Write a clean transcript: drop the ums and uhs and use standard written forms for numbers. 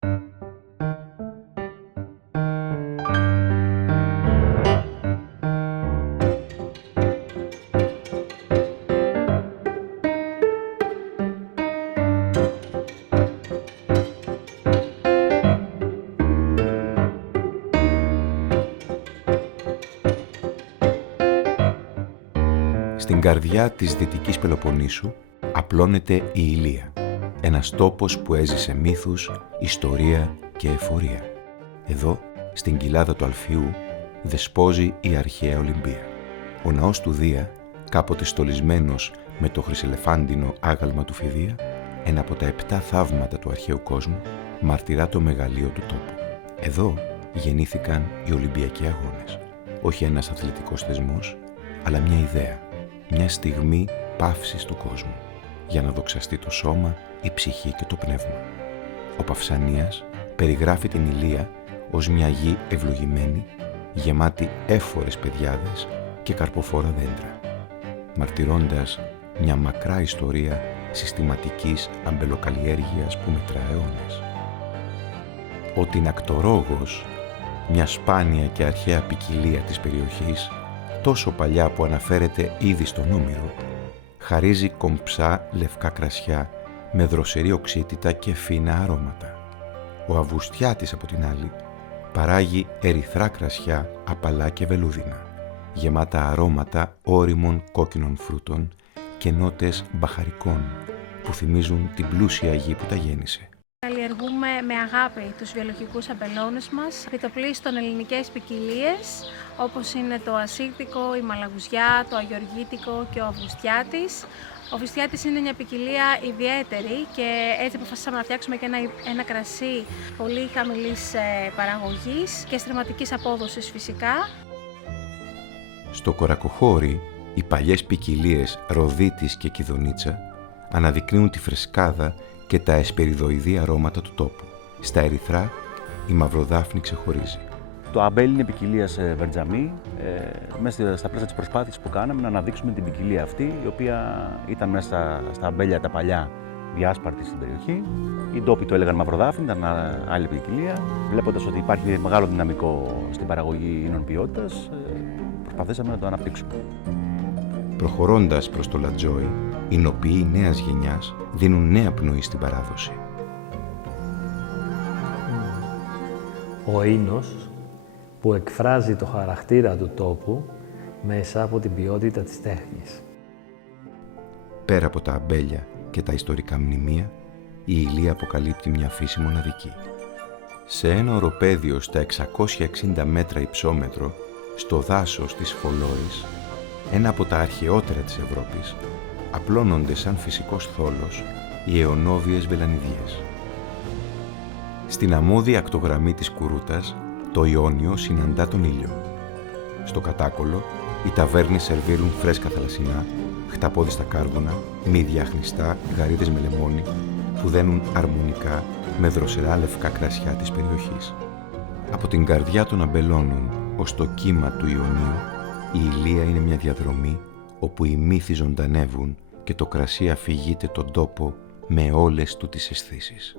Στην καρδιά της Δυτικής Πελοποννήσου απλώνεται η Ηλία, ένας τόπος που έζησε μύθους, ιστορία και εφορία. Εδώ, στην κοιλάδα του Αλφιού, δεσπόζει η αρχαία Ολυμπία. Ο ναός του Δία, κάποτε στολισμένος με το χρυσελεφάντινο άγαλμα του Φιδία, ένα από τα 7 θαύματα του αρχαίου κόσμου, μαρτυρά το μεγαλείο του τόπου. Εδώ γεννήθηκαν οι Ολυμπιακοί Αγώνες. Όχι ένας αθλητικός θεσμός, αλλά μια ιδέα. Μια στιγμή παύσης του κόσμου, για να δοξαστεί το σώμα, η ψυχή και το πνεύμα. Ο Παυσανίας περιγράφει την Ηλία ως μια γη ευλογημένη, γεμάτη έφορες πεδιάδες και καρποφόρα δέντρα, μαρτυρώντας μια μακρά ιστορία συστηματικής αμπελοκαλλιέργειας που μετρά αιώνες. Ο τινακτορόγος, μια σπάνια και αρχαία ποικιλία της περιοχής, τόσο παλιά που αναφέρεται ήδη στον Όμηρο, χαρίζει κομψά λευκά κρασιά με δροσερή οξύτητα και φίνα αρώματα. Ο Αυγουστιάτης, από την άλλη, παράγει ερυθρά κρασιά απαλά και βελούδινα, γεμάτα αρώματα ώριμων κόκκινων φρούτων και νότες μπαχαρικών που θυμίζουν την πλούσια γη που τα γέννησε. Καλλιεργούμε με αγάπη τους βιολογικούς αμπελώνες μας, επιτοπλίστων ελληνικές ποικιλίες, όπως είναι το ασίρτικο, η μαλαγουζιά, το αγιοργίτικο και ο Αυγουστιάτης. Ο Αυγουστιάτης είναι μια ποικιλία ιδιαίτερη και έτσι αποφασίσαμε να φτιάξουμε και ένα κρασί πολύ χαμηλής παραγωγής και στρεματικής απόδοσης φυσικά. Στο Κορακοχώρι, οι παλιές ποικιλίες Ροδίτης και Κιδονίτσα αναδεικνύουν τη φρεσκάδα και τα εσπεριδοειδή αρώματα του τόπου. Στα ερυθρά, η μαυροδάφνη ξεχωρίζει. Το αμπέλι είναι ποικιλία Βερτζαμί. Μέσα στα πλαίσια της προσπάθειας που κάναμε να αναδείξουμε την ποικιλία αυτή, η οποία ήταν μέσα στα αμπέλια τα παλιά διάσπαρτη στην περιοχή. Οι ντόπιοι το έλεγαν μαυροδάφνη, ήταν άλλη ποικιλία. Βλέποντας ότι υπάρχει μεγάλο δυναμικό στην παραγωγή ίνων ποιότητας, προσπαθήσαμε να το αναπτύξουμε. Προχωρώντας προς το Λατζόι, οι νοποιοί νέας γενιάς δίνουν νέα πνοή στην παράδοση. Ο ίνος που εκφράζει το χαρακτήρα του τόπου μέσα από την ποιότητα της τέχνης. Πέρα από τα αμπέλια και τα ιστορικά μνημεία, η Ηλία αποκαλύπτει μια φύση μοναδική. Σε ένα οροπέδιο στα 660 μέτρα υψόμετρο, στο δάσος της Φολόης, ένα από τα αρχαιότερα της Ευρώπης, απλώνονται σαν φυσικός θόλος οι αιωνόβιες βελανιδιές. Στην αμμώδια ακτογραμμή της Κουρούτας, το Ιόνιο συναντά τον ήλιο. Στο κατάκολο, οι ταβέρνες σερβίρουν φρέσκα θαλασσινά, χταπόδιστα κάρβουνα, μύδια αχνιστά, γαρίδες με λεμόνι, που δένουν αρμονικά με δροσερά λευκά κρασιά της περιοχής. Από την καρδιά των αμπελώνων ως το κύμα του Ιωνίου, η Ηλία είναι μια διαδρομή όπου οι μύθοι ζωντανεύουν και το κρασί αφηγείται τον τόπο με όλες του τις αισθήσεις.